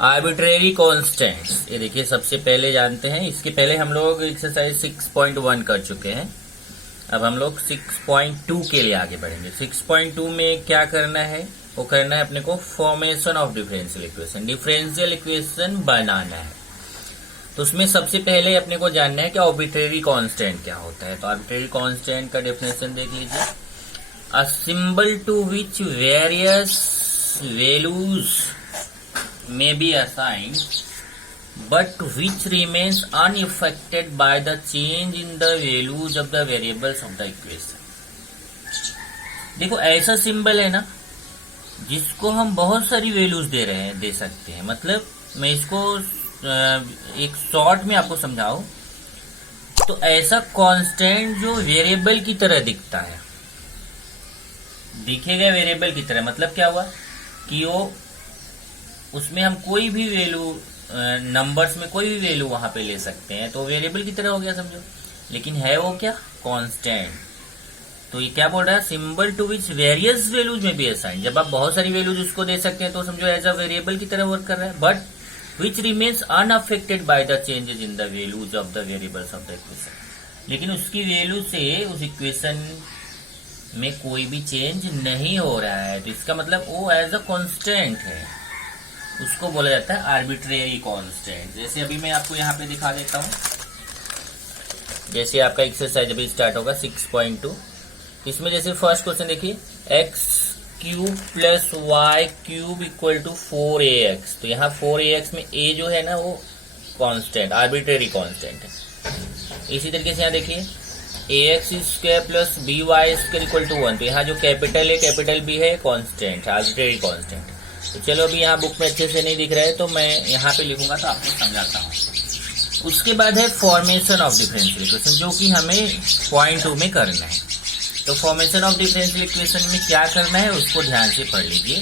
Arbitrary constants, ये देखिए सबसे पहले जानते हैं। इसके पहले हम लोग एक्सरसाइज 6.1 कर चुके हैं। अब हम लोग 6.2 के लिए आगे बढ़ेंगे। 6.2 में क्या करना है, वो करना है अपने को formation of differential equation, differential equation बनाना है। तो उसमें सबसे पहले अपने को जानना है कि आर्बिट्रेरी कांस्टेंट क्या होता है। तो आर्बिट्रेरी कांस्टेंट का डेफिनेशन देख लीजिए, a symbol to which various values may be assigned but which remains unaffected by the change in the values of the variables of the equation। देखो ऐसा सिंबल है ना जिसको हम बहुत सारी वैल्यूज दे सकते हैं। मतलब मैं इसको एक शॉर्ट में आपको समझाऊं तो ऐसा कांस्टेंट जो वेरिएबल की तरह दिखता है, दिखेगा वेरिएबल की तरह। मतलब क्या हुआ कि वो उसमें हम कोई भी वैल्यू, नंबर्स में कोई भी वैल्यू वहां पे ले सकते हैं, तो वेरिएबल की तरह हो गया समझो। लेकिन है वो क्या, कांस्टेंट। तो ये क्या बोल रहा है, symbol to which various values may be assign. जब आप बहुत सारी वैल्यूज उसको दे सकते हैं तो समझो एज अ वेरिएबल की तरह वर्क कर रहा है। But which remains unaffected by the changes in the values of the variables of the equation. लेकिन उसकी वैल्यू से उस इक्वेशन में कोई भी चेंज नहीं हो रहा है, तो इसका मतलब वो एज अ कांस्टेंट है, उसको बोला जाता है आर्बिट्रेरी कांस्टेंट। जैसे अभी मैं आपको यहाँ पे दिखा देता हूँ। जैसे आपका एक्सरसाइज अभी स्टार्ट होगा 6.2। इसमें जैसे फर्स्ट क्वेश्चन देखिए, X cube plus Y cube equal to 4ax। तो यहाँ 4ax में a जो है ना वो कांस्टेंट, आर्बिट्रेरी कांस्टेंट है। इसी तरीके से यहाँ देखिए ax square plus by square equal to 1। तो यहाँ जो कैपिटल है, कैपिटल b है, कांस्टेंट, आर्बिट्रेरी कांस्टेंट। तो चलो अभी यहाँ बुक में अच्छे से नहीं दिख रहा है तो मैं यहाँ पे लिखूंगा तो आपको समझाता हूँ। उसके बाद है फॉर्मेशन ऑफ डिफरेंशियल इक्वेशन, जो कि हमें पॉइंट 2 में करना है। तो फॉर्मेशन ऑफ डिफरेंशियल इक्वेशन में क्या करना है उसको ध्यान से पढ़ लीजिए।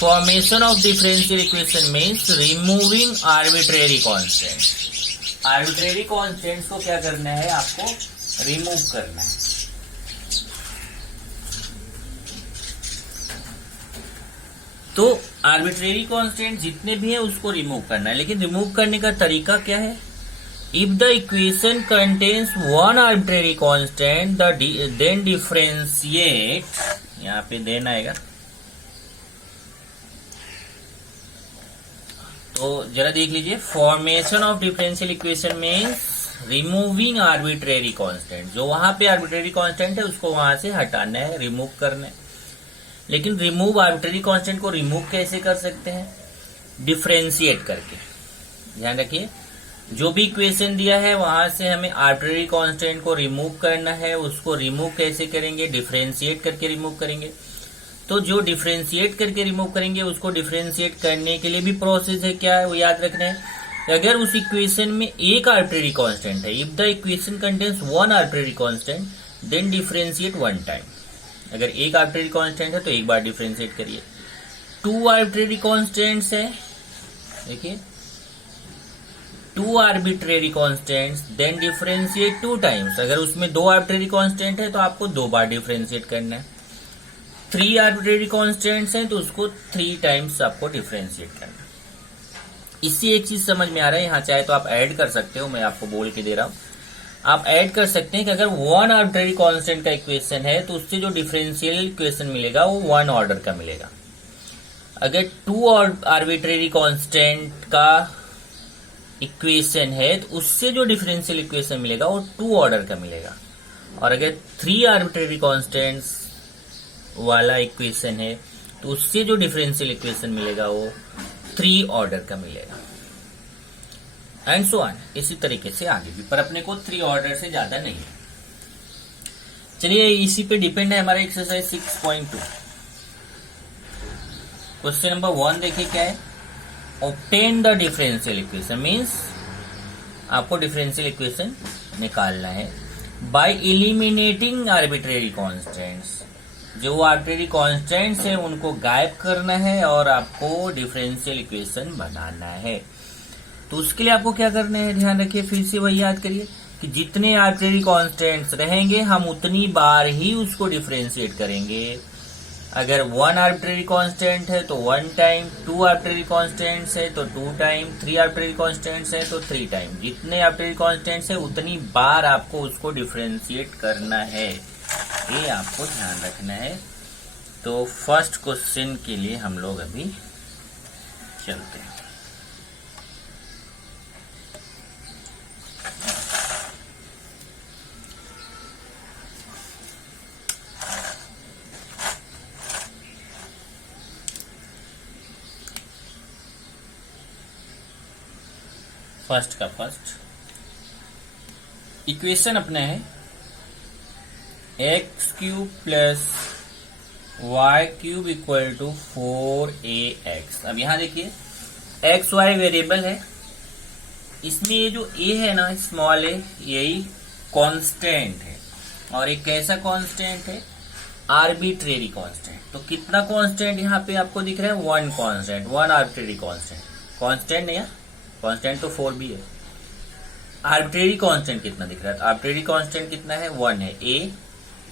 Formation of differential equation means removing arbitrary constant. Arbitrary constants को क्या करना है, आपको रिमूव करना है। तो आर्बिट्रेरी कांस्टेंट जितने भी है उसको रिमूव करना है। लेकिन रिमूव करने का तरीका क्या है, if the equation contains one arbitrary constant then differentiate, यहाँ पे देन आएगा। तो जरा देख लीजिए, formation of differential equation means removing arbitrary constant. जो वहां पे आर्बिट्रेरी कांस्टेंट है उसको वहां से हटाना है, रिमूव करना है। लेकिन रिमूव आर्बिट्रेरी कांस्टेंट को रिमूव कैसे कर सकते हैं, डिफरेंशिएट करके। ध्यान रखिए, जो भी इक्वेशन दिया है वहां से हमें आर्बिट्रेरी कांस्टेंट को रिमूव करना है। उसको रिमूव कैसे करेंगे, डिफरेंशिएट करके रिमूव करेंगे। तो जो डिफरेंशिएट करके रिमूव करेंगे उसको डिफरेंशिएट करने के लिए भी प्रोसेस है, क्या है वो याद रखना है। अगर उस इक्वेशन में एक आर्बिट्रेरी कांस्टेंट है, if the equation contains one arbitrary constant then differentiate one time. अगर एक आर्बिट्रेरी कांस्टेंट है तो एक बार डिफरेंशिएट करिए। टू आर्बिट्रेरी कांस्टेंट्स है, देखिए two arbitrary constants then differentiate two times. अगर उसमें दो आर्बिट्रेरी कांस्टेंट है तो आपको दो बार डिफरेंशिएट करना है। थ्री आर्बिट्रेरी कांस्टेंट्स हैं तो उसको 3 टाइम्स आपको डिफरेंशिएट करना है। इससे एक चीज समझ में आ रहा है, यहाँ चाहे तो आप ऐड कर सकते हो, मैं आपको बोल के दे रहा हूं। आप ऐड कर सकते हैं कि अगर वन आर्बिट्रेरी कांस्टेंट का इक्वेशन है तो उससे जो डिफरेंशियल इक्वेशन मिलेगा वो वन ऑर्डर का मिलेगा। अगर टू आर्बिट्रेरी कांस्टेंट का इक्वेशन है तो उससे जो डिफरेंशियल इक्वेशन मिलेगा वो 2 ऑर्डर का मिलेगा। और अगर 3 आर्बिट्रेरी कांस्टेंट्स वाला इक्वेशन है तो उससे जो डिफरेंशियल इक्वेशन मिलेगा वो 3 ऑर्डर का मिलेगा, एंड सो ऑन। इसी तरीके से आगे भी, पर अपने को 3 ऑर्डर से ज्यादा नहीं है। चलिए इसी पे डिपेंड है हमारा एक्सरसाइज 6.2। क्वेश्चन नंबर 1 देखिए क्या है, obtain the differential equation. Means आपको डिफरेंशियल इक्वेशन निकालना है बाय एलिमिनेटिंग आर्बिट्रेरी कांस्टेंट्स। जो आर्बिट्रेरी कांस्टेंट्स है उनको गायब करना है और आपको डिफरेंशियल इक्वेशन बनाना है। तो उसके लिए आपको क्या करना है, ध्यान रखिए, फिर से वही याद करिए कि जितने आर्बिट्रेरी कांस्टेंट्स रहेंगे हम उतनी बार ही उसको डिफरेंशिएट करेंगे। अगर 1 आर्बिट्रेरी कांस्टेंट है तो 1 टाइम, 2 आर्बिट्रेरी कांस्टेंट्स है तो 2 टाइम, 3 आर्बिट्रेरी कांस्टेंट्स है तो 3 टाइम। जितने आर्बिट्रेरी कांस्टेंट्स है उतनी बार आपको उसको डिफरेंशिएट करना है, ये आपको ध्यान रखना है। तो फर्स्ट क्वेश्चन के लिए हम लोग अभी चलते हैं। फर्स्ट का फर्स्ट इक्वेशन अपने है X cube plus Y cube equal to 4ax। अब यहां देखिए एक्स वाई वेरिएबल है, इसमें ये जो a है ना, स्मॉल a, यही कांस्टेंट है। और एक कैसा कांस्टेंट है? Arbitrary constant. तो कितना कांस्टेंट यहाँ पे आपको दिख रहा है? 1 कांस्टेंट, 1 आर्बिट्रेरी कांस्टेंट। कांस्टेंट नहीं है, कांस्टेंट तो 4 भी है। आर्बिट्रेरी कांस्टेंट कितना दिख रहा है? आर्बिट्रेरी कांस्टेंट कितना है? 1 है a।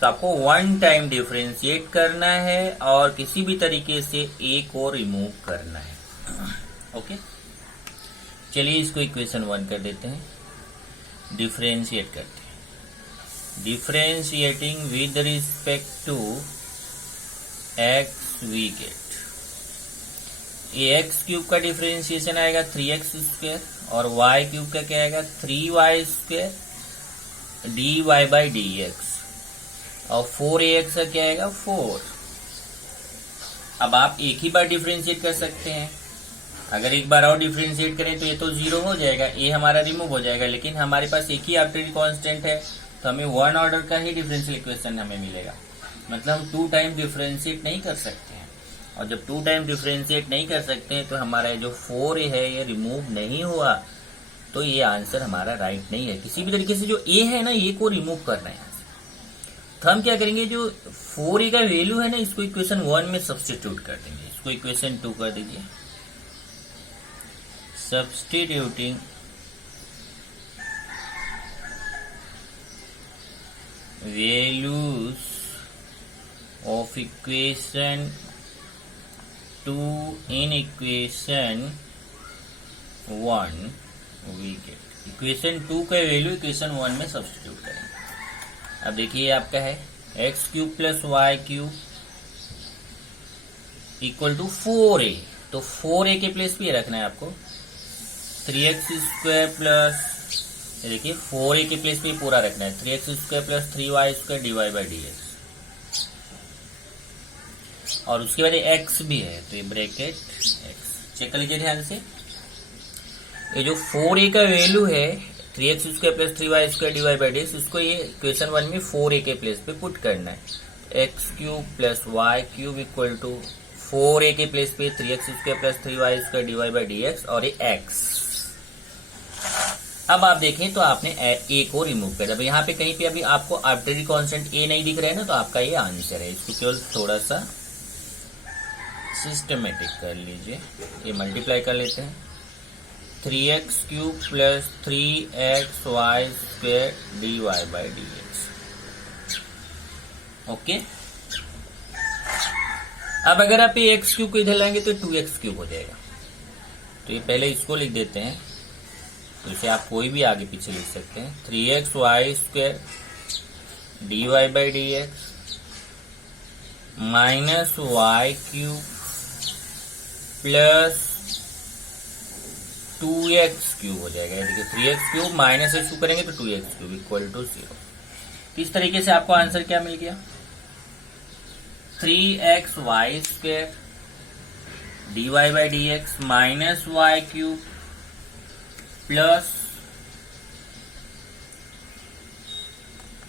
तो आपको 1 टाइम डिफरेंशिएट करना है और किसी भी तरीके से a को रिमूव करना है। ओके, चलिए इसको इक्वेशन 1 कर देते हैं, डिफरेंशिएट करते हैं। Differentiating with respect to x we get ये एक्स क्यूब का डिफरेंशिएशन आएगा 3x स्क्वायर और वाई क्यूब का क्या आएगा? 3y square dy by dx और 4ax का क्या आएगा? 4। अब आप एक ही बार डिफरेंशिएट कर सकते हैं। अगर एक बार और डिफरेंशिएट करें तो ये तो 0 हो जाएगा, ये हमारा रिमूव हो जाएगा। लेकिन हमारे पास एक ही आर्बिट्रेरी कांस्टेंट है तो हमें 1 ऑर्डर का ही डिफरेंशियल इक्वेशन हमें मिलेगा। मतलब हम 2 टाइम डिफरेंशिएट नहीं कर सकते हैं, और जब 2 टाइम डिफरेंशिएट नहीं कर सकते हैं तो हमारा जो 4a है ये रिमूव नहीं हुआ, तो ये आंसर हमारा राइट नहीं है। किसी भी तरीके से जो a है ना, ये को रिमूव करना है। तो हम क्या करेंगे, जो 4a का वैल्यू है ना, इसको इक्वेशन 1 में सब्स्टिट्यूट कर देंगे। इसको इक्वेशन 2 कर दीजिए। Substituting values of equation 2 in equation 1 we get. Equation 2 का वैल्यू इक्वेशन 1 में सब्स्टिट्यूट करेंगे। अब देखिए आपका है X cube plus Y cube equal to 4a। तो 4a के प्लेस पे रखना है आपको 3x स्क्वायर प्लस, देखिए 4a के प्लेस पे पूरा रखना है 3x square plus 3y square dy by dx। और उसके बाद x भी है तो ये ब्रैकेट x। चेक कर लीजिए ध्यान से, ये जो 4a का वैल्यू है 3x square plus 3y square dy by dx, उसको ये इक्वेशन 1 में 4a के प्लेस पे पुट करना है। x cube plus Y cube equal to 4a के प्लेस पे 3x square plus 3y square dy by dx और ये x। अब आप देखें तो आपने a को रिमूव कर दिया। अब यहाँ पे कहीं पे अभी आपको आर्बिट्रेरी कांस्टेंट a नहीं दिख रहा है ना, तो आपका ये आंसर है। इसको केवल थोड़ा सा सिस्टमेटिक कर लीजिए, ये मल्टीप्लाई कर लेते हैं। 3x cube plus 3xy square dy by dx। Okay, अब अगर आप ये x क्यूब को इधर लाएंगे तो 2x क्यूब हो जाएगा। तो ये पहले इसको लिख देते हैं, तो इसे आप कोई भी आगे पीछे लिख सकते हैं। 3xy square dy by dx minus Y cube plus 2x cube हो जाएगा। देखिए 3x क्यूब माइनस x करेंगे तो 2x क्यूब इक्वल टू 0। इस तरीके से आपको आंसर क्या मिल गया? 3xy square dy by dx minus Y cube plus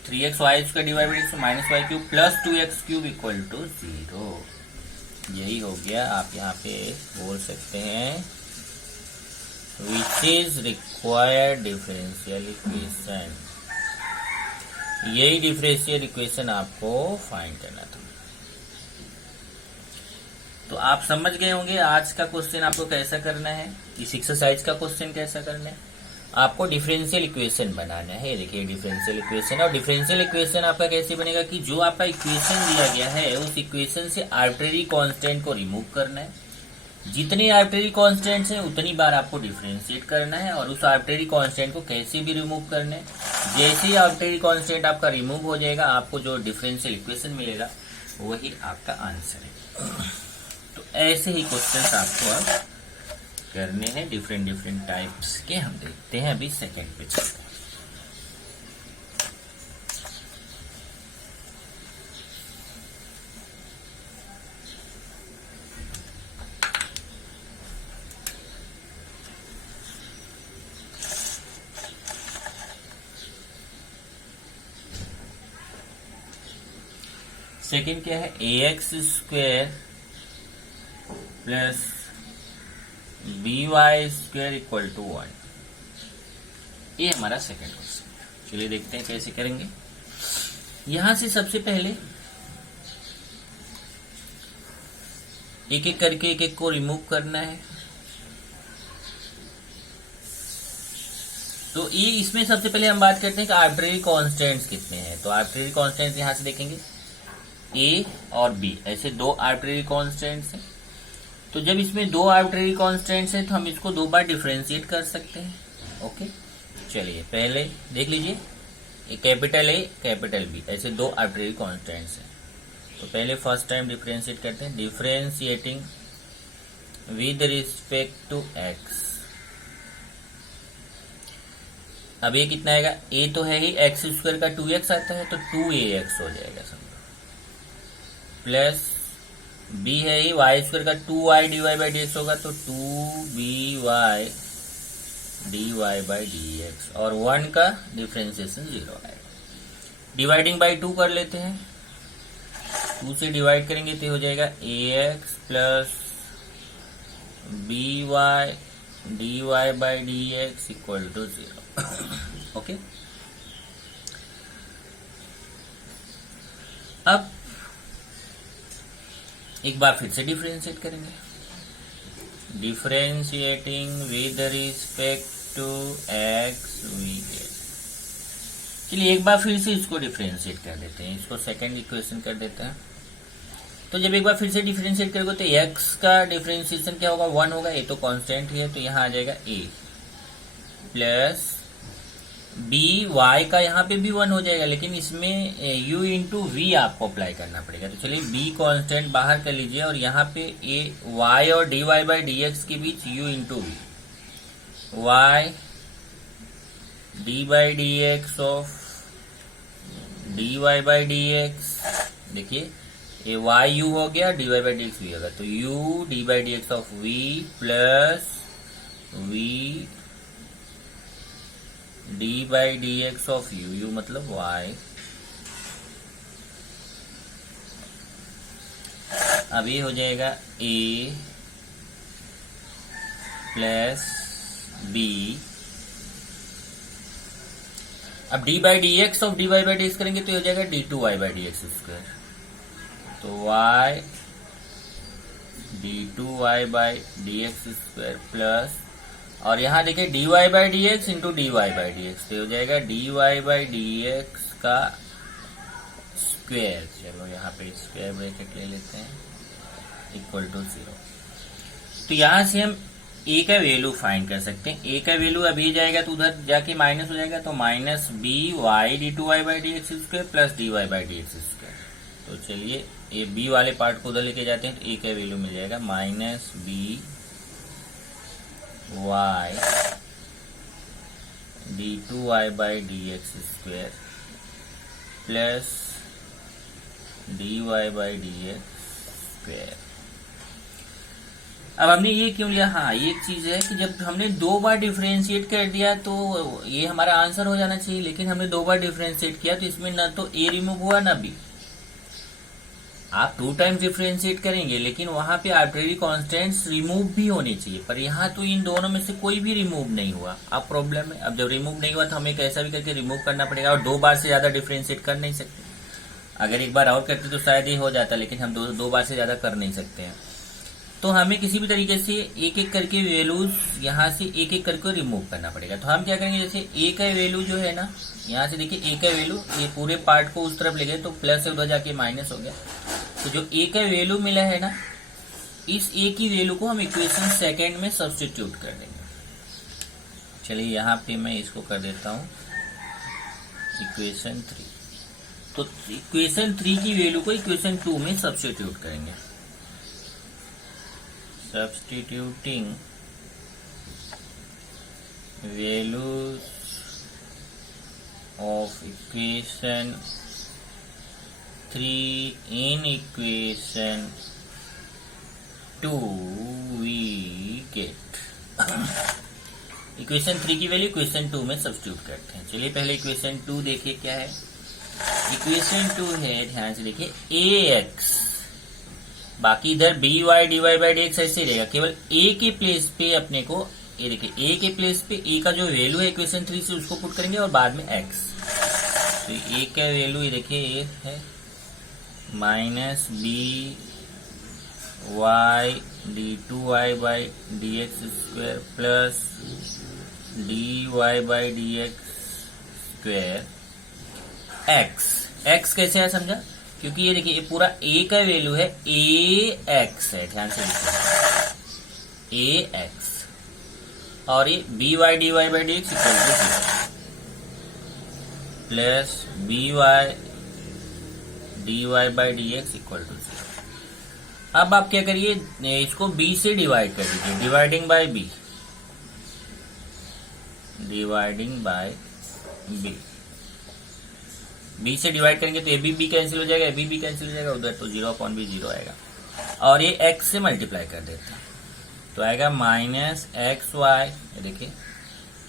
3xy square dy by dx minus Y cube plus 2x cube equal to 0। यही हो गया। आप यहाँ पे बोल सकते हैं विच इज रिक्वायर्ड डिफरेंशियल इक्वेशन। यही डिफरेंशियल इक्वेशन आपको फाइंड करना था। तो आप समझ गए होंगे आज का क्वेश्चन आपको कैसा करना है, इस एक्सरसाइज का क्वेश्चन कैसा करना है। आपको डिफरेंशियल इक्वेशन बनाना है। देखिए डिफरेंशियल इक्वेशन, और डिफरेंशियल इक्वेशन आपका कैसे बनेगा कि जो आपका इक्वेशन दिया गया है उस इक्वेशन से आर्बिट्रेरी कांस्टेंट को रिमूव करना है। जितने आर्बिट्रेरी कांस्टेंट्स हैं उतनी बार आपको डिफरेंशिएट करना है, और उस आर्बिट्रेरी कांस्टेंट को कैसे भी रिमूव करना है। जैसे ही आर्बिट्रेरी कांस्टेंट आपका रिमूव हो जाएगा, आपको जो डिफरेंशियल इक्वेशन मिलेगा वही आपका आंसर है। तो ऐसे ही क्वेश्चंस आपको अब करने हैं डिफरेंट टाइप्स के। हम देखते हैं अभी सेकंड पे चलते हैं। सेकंड क्या है, ax² plus by² equal to 1। ये हमारा सेकंड क्वेश्चन। चलिए देखते हैं कैसे करेंगे। यहां से सबसे पहले एक एक करके एक एक को रिमूव करना है। तो ये इसमें सबसे पहले हम बात करते हैं कि आर्बिट्रेरी कांस्टेंट्स कितने हैं। तो आर्बिट्रेरी कांस्टेंट्स यहां से देखेंगे a और b, ऐसे दो आर्बिट्रेरी कांस्टेंट्स हैं। तो जब इसमें दो आर्बिट्रेरी कांस्टेंट्स हैं तो हम इसको दो बार डिफरेंशिएट कर सकते हैं। ओके, चलिए पहले देख लीजिए, कैपिटल A कैपिटल B, ऐसे दो आर्बिट्रेरी कांस्टेंट्स हैं। तो पहले फर्स्ट टाइम डिफरेंशिएट करते हैं, differentiating with respect to x। अब ये कितना आएगा, a तो है ही, x² का 2x आता है तो 2ax हो जाएगा समझो, प्लस b है ही, y² का 2y dy/dx होगा तो 2by dy/dx, और 1 का डिफरेंशिएशन 0 आएगा। डिवाइडिंग बाय 2 कर लेते हैं, 2 से डिवाइड करेंगे तो हो जाएगा ax plus by dy/dx equal to 0। Okay, अब एक बार फिर से डिफरेंशिएट करेंगे, differentiating with respect to x we get. चलिए एक बार फिर से इसको डिफरेंशिएट कर देते हैं, इसको सेकंड इक्वेशन कर देते हैं। तो जब एक बार फिर से डिफरेंशिएट करोगे तो x का डिफरेंशिएशन क्या होगा, 1 होगा, ये तो कांस्टेंट ही है तो यहाँ आ जाएगा a, प्लस b, y का यहाँ पे भी 1 हो जाएगा, लेकिन इसमें u इंटू वी आपको अप्लाई करना पड़ेगा। तो चलिए b कांस्टेंट बाहर कर लीजिए, और यहाँ पे y और dy/dx के बीच u into V, y d/dx of dy/dx। देखिए ये y u हो गया, dy/dx v होगा, तो u d/dx of v plus v d/dx of u मतलब y। अब ये हो जाएगा a प्लस b। अब d/dx ऑफ dy/dx करेंगे तो ये हो जाएगा d2y/dx²। तो y d2y/dx² प्लस, और यहाँ देखिए dy/dx इंटू dy/dx, तो हो जाएगा dy/dx का स्क्वायर। चलो यहाँ पे स्क्वायर ब्रैकेट ले लेते हैं, इक्वल टू 0। तो यहाँ से हम a का वैल्यू फाइंड कर सकते हैं। a का वैल्यू अभी जाएगा तो उधर जाके माइनस हो जाएगा, तो minus by d2y/dx² plus dy/dx²। तो चलिए ये b वाले पार्ट को उधर लेके जाते हैं, तो a का वैल्यू मिल जाएगा minus by d2y/dx² plus dy/dx²। अब हमने ये क्यों लिया, हाँ ये एक चीज है कि जब हमने दो बार डिफरेंशिएट कर दिया तो ये हमारा आंसर हो जाना चाहिए, लेकिन हमने दो बार डिफरेंशिएट किया तो इसमें ना तो a रिमूव हुआ ना b। आप 2 टाइम्स डिफरेंशिएट करेंगे लेकिन वहां पे आर्बिट्रेरी कांस्टेंट्स रिमूव भी होने चाहिए, पर यहाँ तो इन दोनों में से कोई भी रिमूव नहीं हुआ। अब प्रॉब्लम है, अब जब रिमूव नहीं हुआ तो हमें कैसा भी करके रिमूव करना पड़ेगा, और 2 बार से ज्यादा डिफरेंशिएट कर नहीं सकते। अगर एक बार और करते तो शायद ही हो जाता, लेकिन हम दो बार से ज्यादा कर नहीं सकते हैं। तो हमें किसी भी तरीके से एक एक करके वैल्यूज यहाँ से एक एक करके रिमूव करना पड़ेगा। तो हम क्या करेंगे, जैसे ए का वैल्यू जो है ना, यहाँ से देखिए ए का वैल्यू, ये पूरे पार्ट को उस तरफ ले गए तो प्लस से उधर जाके माइनस हो गया। तो जो ए का वैल्यू मिला है ना, इस ए की वैल्यू को हम इक्वेशन सेकेंड में सब्स्टिट्यूट कर देंगे। चलिए यहाँ पे मैं इसको कर देता हूँ इक्वेशन 3। तो इक्वेशन 3 की वैल्यू को इक्वेशन 2 में सब्स्टिट्यूट करेंगे। Substituting values of equation 3 in equation 2 we get equation 3 की वैल्यू इक्वेशन 2 में सब्स्टिट्यूट करते हैं। चलिए पहले इक्वेशन 2 देखिए क्या है। इक्वेशन 2 है, ध्यान से देखिए ax, बाकी इधर B Y D Y by D X ऐसे रहेगा, केवल ए के प्लेस पे अपने को, ये देखिए ए के प्लेस पे ए का जो वैल्यू है इक्वेशन 3 से उसको पुट करेंगे और बाद में एक्स। तो ए का वैल्यू ये देखिए ए है minus B Y D 2y by D x square plus D Y by D x square X. X कैसे है समझा, क्योंकि ये देखिए ये पूरा ए का वैल्यू है ए एक्स है, ध्यान से देखिए ए एक्स, और ये b Y D Y by D x equal to 0 plus b Y D Y by D x equal to 0। अब आप क्या करिए, इसको बी से डिवाइड कर दीजिए, dividing by b, dividing by b. B से डिवाइड करेंगे तो ए बी कैंसिल हो जाएगा, ए बी कैंसिल हो जाएगा, उधर तो 0/b 0 आएगा। और ये एक्स से मल्टीप्लाई कर देते हैं तो आएगा माइनस एक्स वाई, देखिए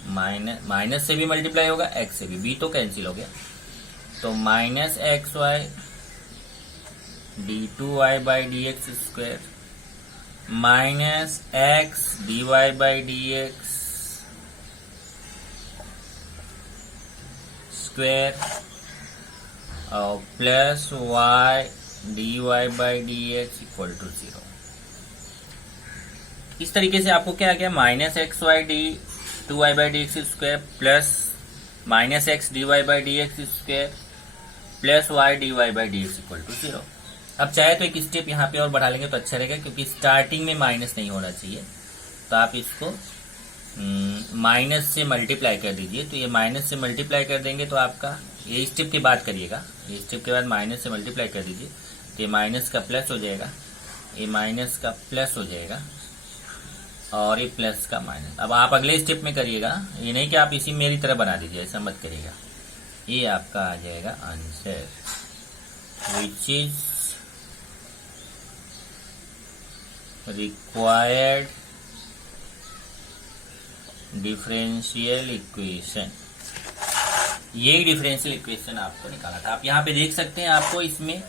माइनस से भी मल्टीप्लाई होगा, एक्स से भी, बी तो कैंसिल हो गया, तो minus x y D 2y by D x square minus x d Y by D x square और plus y D Y by D x equal to 0। इस तरीके से आपको क्या आ गया, minus x y D 2y by D x square plus minus x d Y by D x square plus y D Y by D x equal to 0। अब चाहे तो एक स्टेप यहाँ पे और बढ़ा लेंगे तो अच्छा रहेगा, क्योंकि स्टार्टिंग में माइनस नहीं होना चाहिए, तो आप इसको माइनस से मल्टीप्लाई कर दीजिए। तो ये माइनस से मल्टीप्लाई कर देंगे तो आपका, ये स्टेप के बाद करिएगा, ये स्टेप के बाद माइनस से मल्टीप्लाई कर दीजिए तो ये माइनस का प्लस हो जाएगा, ये माइनस का प्लस हो जाएगा और ये प्लस का माइनस। अब आप अगले स्टेप में करिएगा, ये नहीं कि आप इसी मेरी तरह बना दीजिए, ऐसा मत करिएगा। ये आपका आ जाएगा answer, which is required differential equation. ये डिफरेंशियल इक्वेशन आपको निकाला था। आप यहाँ पे देख सकते हैं, आपको इसमें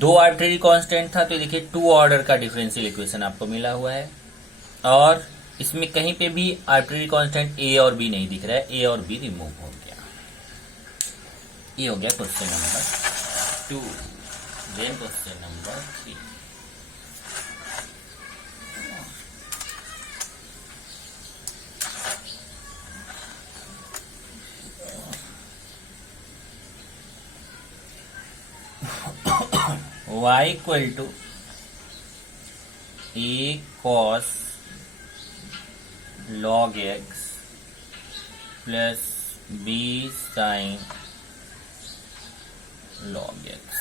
2 आर्बिट्रेरी कांस्टेंट था, तो देखिए 2 ऑर्डर का डिफरेंशियल इक्वेशन आपको मिला हुआ है, और इसमें कहीं पे भी आर्बिट्रेरी कांस्टेंट ए और बी नहीं दिख रहा है, ए और बी रिमूव हो गया। ये हो गया question number 2। Then question number 3। y equal to a cos log x plus b sin log x।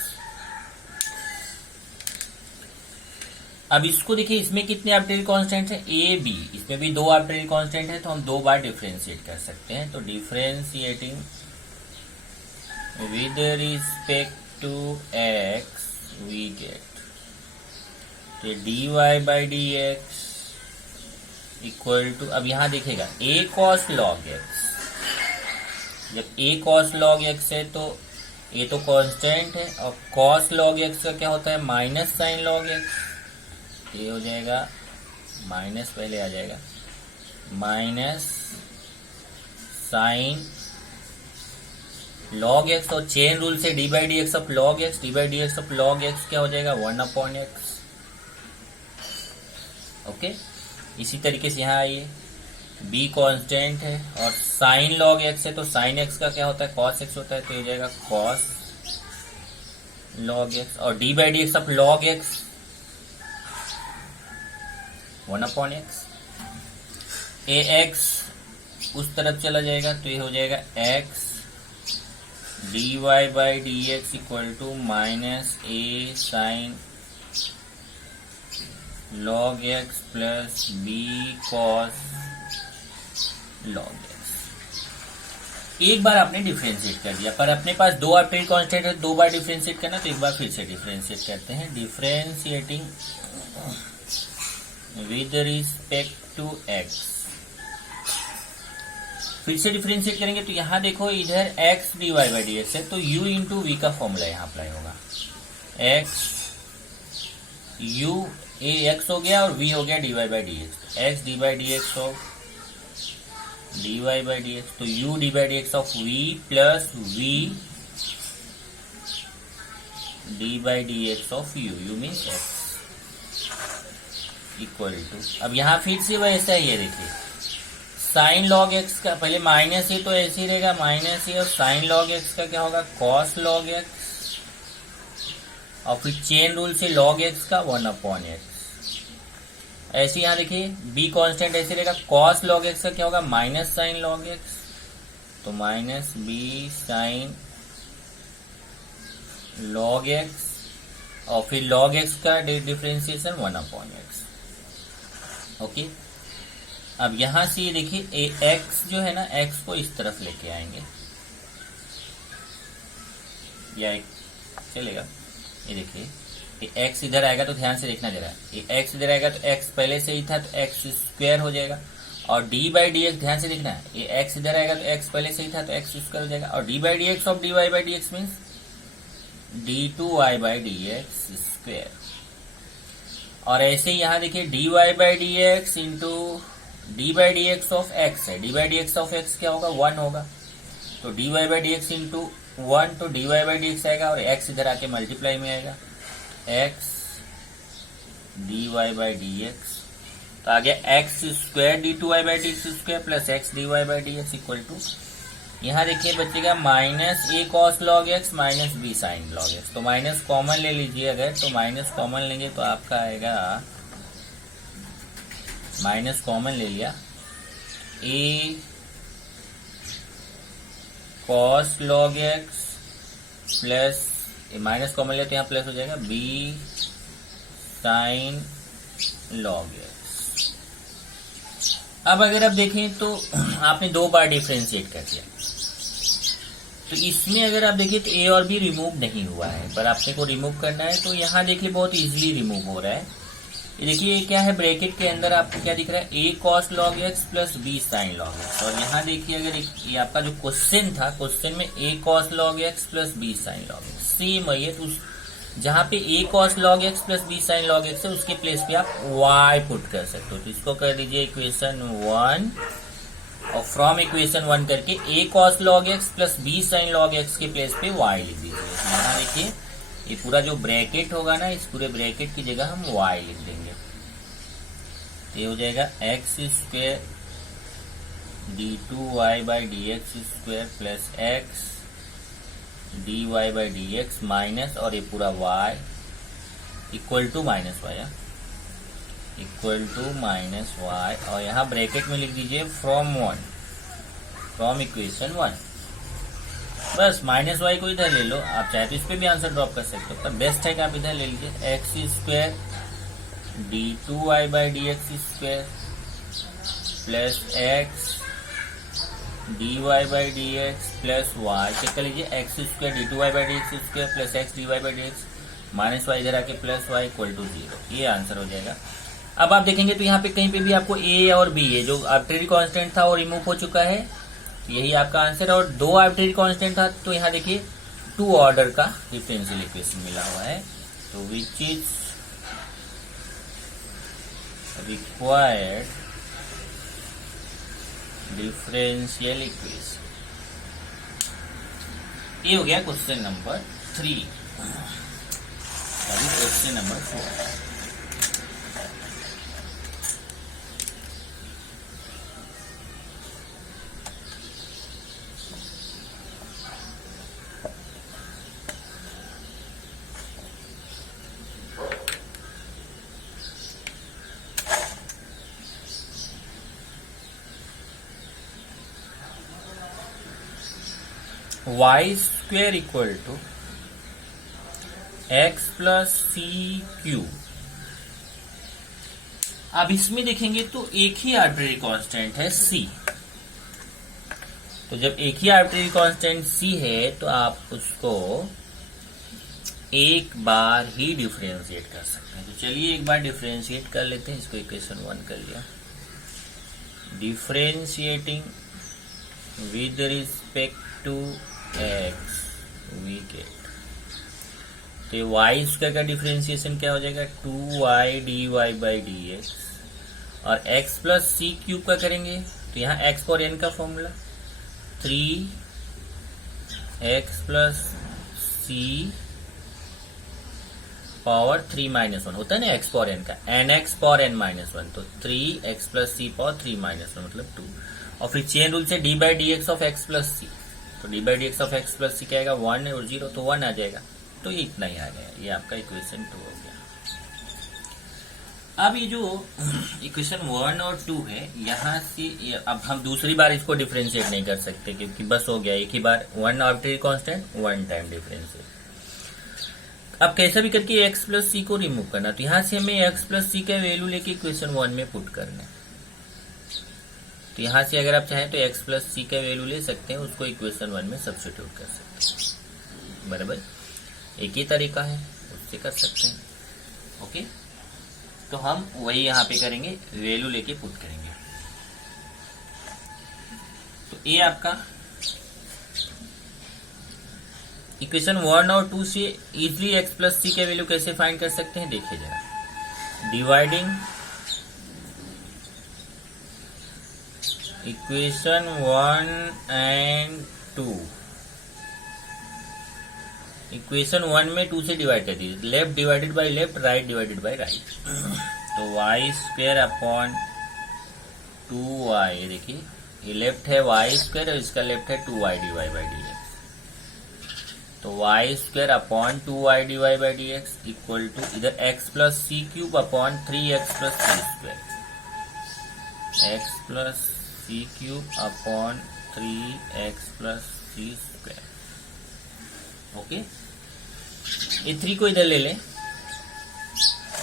अब इसको देखिए, इसमें कितने आर्बिट्रेरी कांस्टेंट है, a b, इसमें भी 2 आर्बिट्रेरी कांस्टेंट है, तो हम 2 बार डिफरेंशिएट कर सकते हैं। तो differentiating with respect to x we get तो dy by D x equal to, अब यहां देखेगा a cos log x, जब a cos log x है तो ये तो कांस्टेंट है, और cos log x का क्या होता है, माइनस साइन log x। ये हो जाएगा माइनस, पहले आ जाएगा माइनस साइन log x, और चेन रूल से d by D x of log x, D by D x of log x क्या हो जाएगा, 1/x। ओके, इसी तरीके से यहाँ आइए, b कांस्टेंट है और साइन लॉग x है, तो साइन x का क्या होता है, cos x होता है, तो ये हो जाएगा cos log x, और d by D x of log x 1/x, ax उस तरफ चला जाएगा, तो ये हो जाएगा x dy by D x equal to minus a sine log x plus b cos log x। एक बार आपने डिफरेंशिएट कर दिया, पर अपने पास दो आर्बिट्रेरी कांस्टेंट है, दो बार डिफरेंशिएट करना, तो एक बार फिर से डिफरेंशिएट करते हैं। Differentiating with respect to x, फिर से डिफरेंशिएट करेंगे तो यहां देखो इधर x dy by D x है, तो u इंटू वी का फॉर्मूला यहां अप्लाई होगा, x u a x हो गया और v हो गया dy by D x, x dy by D x of dy by D x, तो u dy by D x of v plus v dy by D x of u means x equal to, अब यहां फिर से वैसा ही है, देखिए sign log x का पहले माइनस है तो ऐसे ही रहेगा माइनस ही, और साइन लॉग x का क्या होगा कॉस लॉग x, और फिर चेन रूल से लॉग x का 1/x। ऐसे यहाँ देखिए b कांस्टेंट ऐसे रहेगा, cos log x का क्या होगा माइनस साइन log x, तो minus b sine log x, और फिर log x का डिफरेंशिएशन 1/x। ओके, अब यहां से ये देखिए x जो है ना, x को इस तरफ लेके आएंगे, या चलेगा, ये देखिए ये x इधर आएगा तो ध्यान से देखना जरा, ये x इधर आएगा तो x पहले से ही था तो x स्क्वायर हो जाएगा, और d बाई डी एक्स ध्यान से देखना है, ये x इधर आएगा तो x पहले से ही था तो x स्क्वायर हो जाएगा, और d by D x of dy by D x means d2y by D x square, और ऐसे ही यहाँ देखिए dy by D x into d by D x of x है, d by D x of x क्या होगा 1 होगा, तो dy by D x into 1, तो dy बाई डी एक्स आएगा, और x इधर आके मल्टीप्लाई में आएगा, x dy by D x, तो आ गया x square d2y by D x square plus x dy by D x equal to, यहाँ देखिए बचेगा minus a cos log x minus b sine log x, तो minus common ले लीजिए, अगर तो माइनस कॉमन लेंगे तो आपका आएगा, माइनस कॉमन ले लिया a cos log x plus minus common ले तो यहाँ प्लस हो जाएगा b साइन log x। अब अगर आप देखें तो आपने दो बार डिफरेंशिएट कर दिया, तो इसमें अगर आप देखिए तो a और b रिमूव नहीं हुआ है, पर आपने को रिमूव करना है, तो यहाँ देखिए बहुत इजीली रिमूव हो रहा है। ये देखिए ये क्या है, ब्रैकेट के अंदर आपको क्या दिख रहा है, a cos log x plus b sine log x, और यहाँ देखिए अगर ये आपका जो क्वेश्चन था, क्वेश्चन में a cos log x plus b sine log x same वही है, तो जहाँ पे a cos log x plus b sine log x है उसके प्लेस पे आप y पुट कर सकते हो, तो इसको कर दीजिए इक्वेशन 1, और फ्रॉम इक्वेशन 1 करके a cos log x plus b sine log x के प्लेस पे y लिख दीजिए। यहाँ देखिए ये पूरा जो ब्रैकेट होगा ना, इस पूरे ब्रैकेट की जगह हम y लिख देंगे, तो ये हो जाएगा x square d2y by D x square plus x dy by D x minus, और ये पूरा y equal to minus y, equal to minus y, और यहाँ ब्रैकेट में लिख दीजिए फ्रॉम इक्वेशन 1, बस माइनस वाई को इधर ले लो, आप चाहे तो इस पे भी आंसर ड्रॉप कर सकते हो, पर बेस्ट है कि आप इधर ले लीजिए x square d2y by D x square plus x dy by D x plus y, check कर लीजिए x square d2y by D x square plus x dy by D x minus y इधर आके plus Y equal to 0, ये answer हो जाएगा। अब आप देखेंगे तो यहाँ पे कहीं पे भी आपको a और b है, जो आर्बिट्रेरी कांस्टेंट था वो रिमूव हो चुका है, यही आपका आंसर है, और दो आर्बिट्रेरी कांस्टेंट था, तो यहाँ देखिए 2 ऑर्डर का डिफरेंशियल इक्वेशन मिला हुआ है, तो which is required differential equation. ये हो गया question number 3। Question number 4, y square equal to x plus c cube. अब इसमें देखेंगे तो एक ही आर्बिट्रेरी कांस्टेंट है c। तो जब एक ही आर्बिट्रेरी कांस्टेंट c है तो आप उसको एक बार ही डिफरेंशिएट कर सकते हैं। तो चलिए एक बार डिफरेंशिएट कर लेते हैं। इसको इक्वेशन 1 कर लिया। Differentiating with respect to x we get, तो वाई स्क्वायर का डिफरेंशिएशन क्या हो जाएगा 2y dy बाई dx, और x प्लस सी क्यूब का करेंगे तो यहाँ x पर n का formula 3x plus c power 3 minus 1 होता है ना x पावर n का, nx पावर n माइनस 1, तो 3x plus c power 3 minus 1 मतलब 2, और फिर चेन रूल से d by D x of x plus c, तो d by D x of x plus c क्या आएगा 1 और 0, तो 1 आ जाएगा। तो ये इतना ही आ गया, ये आपका इक्वेशन 2 हो गया। अब ये जो इक्वेशन 1 और 2 है, यहाँ से अब हम दूसरी बार इसको डिफरेंशिएट नहीं कर सकते क्योंकि बस हो गया एक ही बार, 1 आर्बिट्रेरी कांस्टेंट 1 टाइम डिफरेंशिएट। अब कैसा भी करके x प्लस सी को रिमूव करना, तो यहाँ से हमें x प्लस सी का वैल्यू लेके इक्वेशन 1 में पुट करना है। तो यहाँ से अगर आप चाहें तो x प्लस सी का वैल्यू ले सकते हैं, उसको इक्वेशन 1 में सब्स्टिट्यूट कर सकते हैं। बराबर, एक ही तरीका है, उससे कर सकते हैं। ओके, तो हम वही यहाँ पे करेंगे, वैल्यू लेके पुट करेंगे। तो ये आपका इक्वेशन 1 और 2 से इजिली x प्लस सी का वैल्यू कैसे फाइंड कर सकते हैं, देखिए जरा। डिवाइडिंग इक्वेशन 1 एंड 2, इक्वेशन 1 में 2 से डिवाइड कर दीजिए, left divided by left, right divided by right, तो वाई स्क्वायर अपॉन 2y, देखिए ये लेफ्ट है वाई स्क्वायर और इसका लेफ्ट है 2y dy by D x, तो y square upon 2y dy by D x equal to इधर x plus c cube upon 3x plus c square, x plus c cube upon 3x plus c square. Okay, ये 3 को इधर ले लें,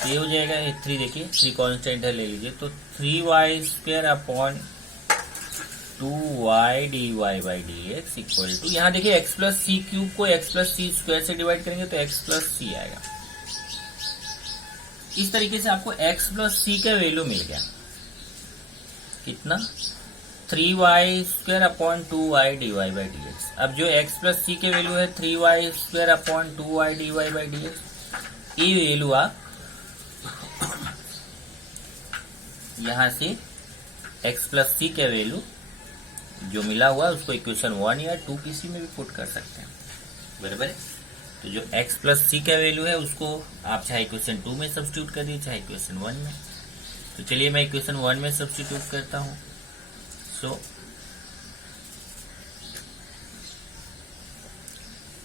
ये हो जाएगा, ये 3 देखिए 3 कांस्टेंट है, ले लीजिए, तो 3y square upon 2y dy by D x equal to, यहाँ देखिए x प्लस सी क्यूब को x प्लस सी स्क्वायर से डिवाइड करेंगे तो x प्लस सी आएगा। इस तरीके से आपको x प्लस सी का वैल्यू मिल गया, कितना 3y square upon 2y dy by D x. अब जो x प्लस सी के वैल्यू है 3y square upon 2y dy by D x, ये वैल्यू आप यहां से x प्लस सी के वैल्यू जो मिला हुआ उसको इक्वेशन 1 या 2 किसी में भी पुट कर सकते हैं। बराबर है, तो जो x प्लस सी का वैल्यू है उसको आप चाहे इक्वेशन 2 में सब्स्टिट्यूट कर दीजिए, चाहे इक्वेशन 1 में। तो चलिए मैं इक्वेशन 1 में सब्स्टिट्यूट करता हूं। सो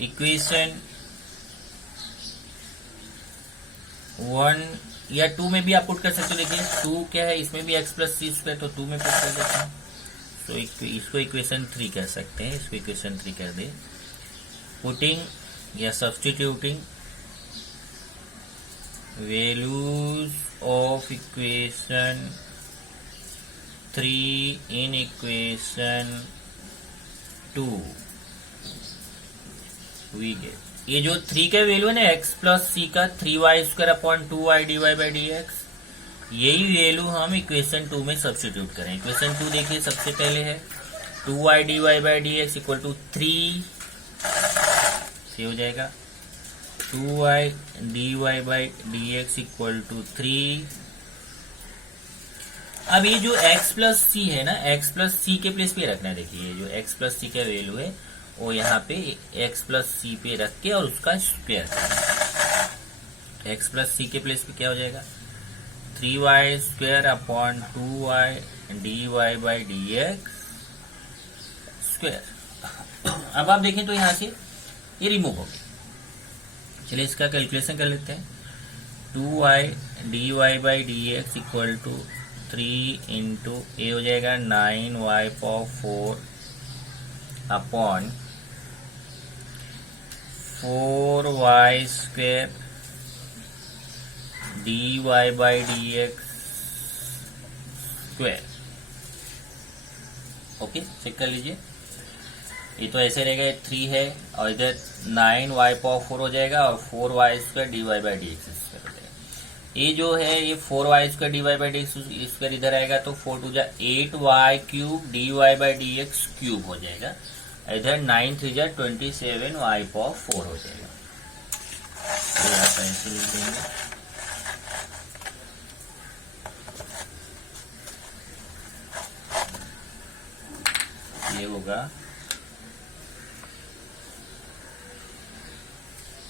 इक्वेशन 1 या 2 में भी आप पुट कर सकते हो। देखिए 2 क्या है, इसमें भी x प्लस सी स्क्वायर, तो 2 में पुट कर देते हैं, तो इसको इक्वेशन 3 कह सकते हैं, इसको इक्वेशन 3 कर दे। पुटिंग या substituting values of equation 3 in equation 2 we get, ये जो 3 का वैल्यू है ना x प्लस सी का 3y square upon 2y dy by D x, यही वैल्यू हम इक्वेशन 2 में सब्स्टिट्यूट करें। इक्वेशन 2 देखिए, सबसे पहले है 2y dy by D x equal to 3 हो जाएगा, 2y dy by D x equal to 3। अब ये जो x प्लस सी है ना, x प्लस सी के प्लेस पे रखना है। देखिए जो x प्लस सी का वैल्यू है वो यहाँ पे x प्लस सी पे रख के और उसका स्क्वायर करना। तो x प्लस सी के प्लेस पे क्या हो जाएगा 3y square upon 2y dy by D x square. अब आप देखें तो यहाँ से ये रिमूव हो गया। चलिए इसका कैलकुलेशन कर लेते हैं। 2y dy by D x equal to 3 into a हो जाएगा 9y power 4 upon 4y² dy/dx²। Okay, check कर लीजिए। ये तो ऐसे रहेगा, 3 है और इधर 9y⁴ हो जाएगा और 4y² dy/dx² हो जाएगा। ये जो है ये 4y² dy/dx² इधर आएगा तो 4 2 जा 8y³ dy/dx³ हो जाएगा। इधर 9 3 जा 27y⁴ हो जाएगा। ये आप ऐसे लिख देंगे। ये होगा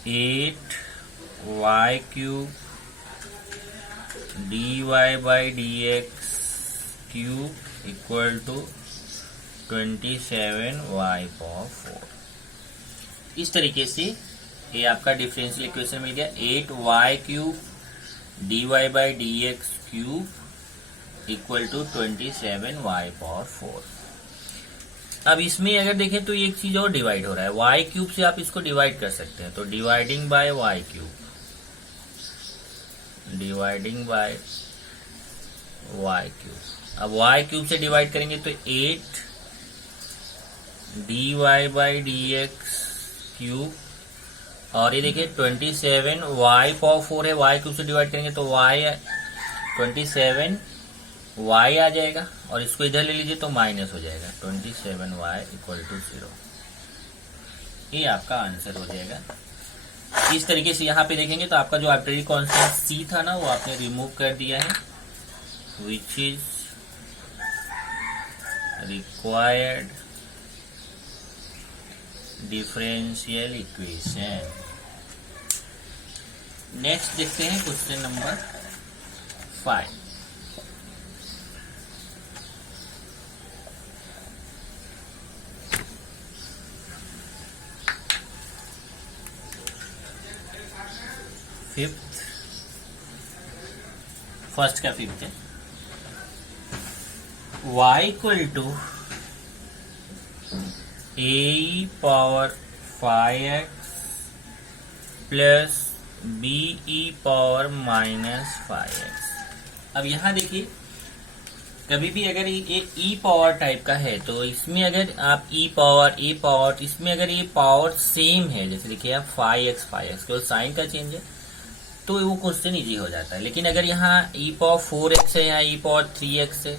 8y³ dy/dx³ equal to 27y⁴। इस तरीके से ये आपका डिफरेंशियल इक्वेशन मिल गया। 8y³ dy/dx³ equal to 27y⁴। अब इसमें अगर देखें तो एक चीज और डिवाइड हो रहा है, y³ से आप इसको डिवाइड कर सकते हैं, तो dividing by y³, dividing by y³। अब y³ से डिवाइड करेंगे तो 8 dy/dx³ और ये देखिए 27y⁴ है, y³ से डिवाइड करेंगे तो 27y आ जाएगा और इसको इधर ले लीजिए तो माइनस हो जाएगा 27y = 0। ये आपका आंसर हो जाएगा। इस तरीके से यहाँ पे देखेंगे तो आपका जो आर्बिट्रेरी कांस्टेंट c था ना वो आपने रिमूव कर दिया है, विच is required differential equation. Next देखते हैं क्वेश्चन नंबर 5। फर्स्ट का 5th है। y equal to ae⁴x plus be⁻⁵x। अब यहाँ देखिए, कभी भी अगर ये e पावर टाइप का है तो इसमें अगर आप e पावर a पावर, इसमें अगर ये पावर सेम है, जैसे देखिए आप 5x केवल साइन का चेंज है, तो वो क्वेश्चन इजी हो जाता है। लेकिन अगर यहाँ e⁴x है, यहाँ e⁴3x है,